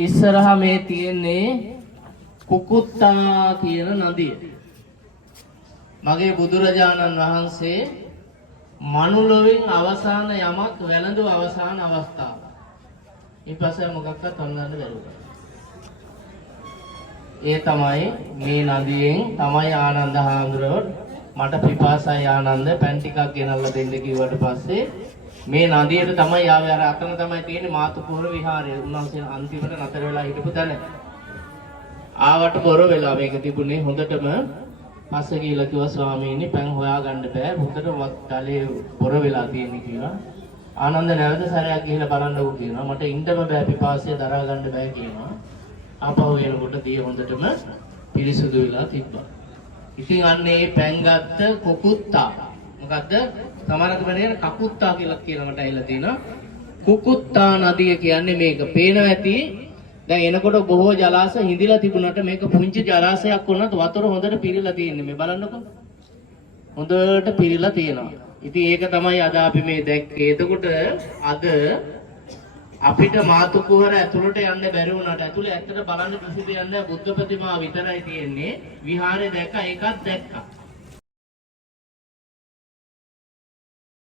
ඉස්සරහා මේ තියෙන්නේ කුකුත්තා කියන නදිය. මගේ බුදුරජාණන් වහන්සේ මනුලොවින් අවසාන යමක් වැළඳු අවසාන අවස්ථාව. ඊපස්සේ මොකක්වත් හොන්නන්න බැරුව. ඒ තමයි මේ නදියෙන් තමයි ආනන්ද හාමුදුරුවෝ මට පිපාසයි ආනන්ද පැන් ටිකක් ගෙනල්ලා දෙන්න කිව්වට පස්සේ මේ නදියට තමයි ආවේ. අර අතන තමයි තියෙන්නේ මාතුපුර විහාරය. උන්වහන්සේ අන්තිමට නතර වෙලා හිටපු තැන. ආවට බොර වෙලා මේක තිබුණේ හොඳටම පස්සේ ගිහලා කිව්වා ස්වාමීනි පැන් හොයාගන්න බෑ. හොඳට තලේ බොර වෙලා තියෙන්නේ කියලා. ආනන්ද නැවත සැරයක් ගිහලා බලන්නකෝ කියනවා. මට ඉන්නම බෑ පිපාසය දරා ගන්න බෑ කියනවා. ආපහු එනකොට දී හොඳටම පිරිසුදු වෙලා තිබ්බා. ඉතින් අන්නේ පැන් ගත්ත කුකුත්තා. මොකද්ද? සමහරක් වෙලේ කකුත්තා කියලා මට ඇහිලා තියෙනවා. කුකුත්තා නදිය කියන්නේ මේක. පේනවා ඇති. දැන් එනකොට බොහෝ ජලාශ හිඳිලා තිබුණාට මේක පුංචි ජලාශයක් වුණත් වතුර හොඳට පිරීලා තියෙන්නේ. මේ බලන්නකෝ. හොඳට පිරීලා තියෙනවා. ඉතින් ඒක තමයි අද අපි මේ දැක්කේ. එතකොට අද අපිට මාතුකුවර ඇතුළට යන්න බැරි වුණාට ඇතුළේ ඇත්තට බලන්න කිසිදු යන්නේ බුද්ධ ප්‍රතිමා විතරයි තියෙන්නේ. විහාරේ දැක්කා ඒකත් දැක්කා.